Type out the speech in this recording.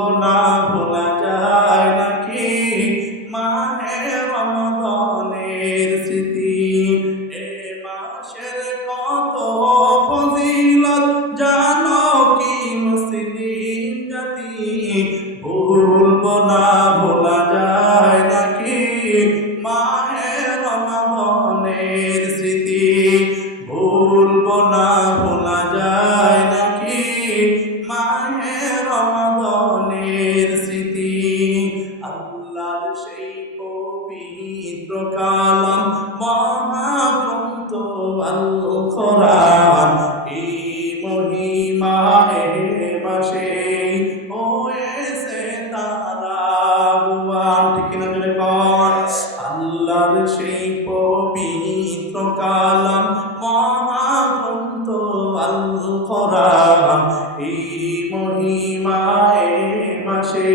ভুলবো না, ভোলা যায় নাকি মাহে রমজানের স্মৃতি। এ মাসের কত ফজিলত জানো কি মুসলিম জাতি, ভুলবো না, ভোলা যায় নাকি মাহে রমজানের স্মৃতি। ভুলবো না, ভোলা যায় নাকি মাহে রমজানের স্মৃতি। আল্লাহর সেই পবিত্র কালাম মহাগ্রন্থ আল কোরআন, এই মহিমা এ মাসে হয়েছে তারা বুয়ান। ঠিক কিনা জোরে কর। আল্লাহর সেই পবিত্র কালাম মহাগ্রন্থ আল কোরআন, এই মহিমা এ মাসে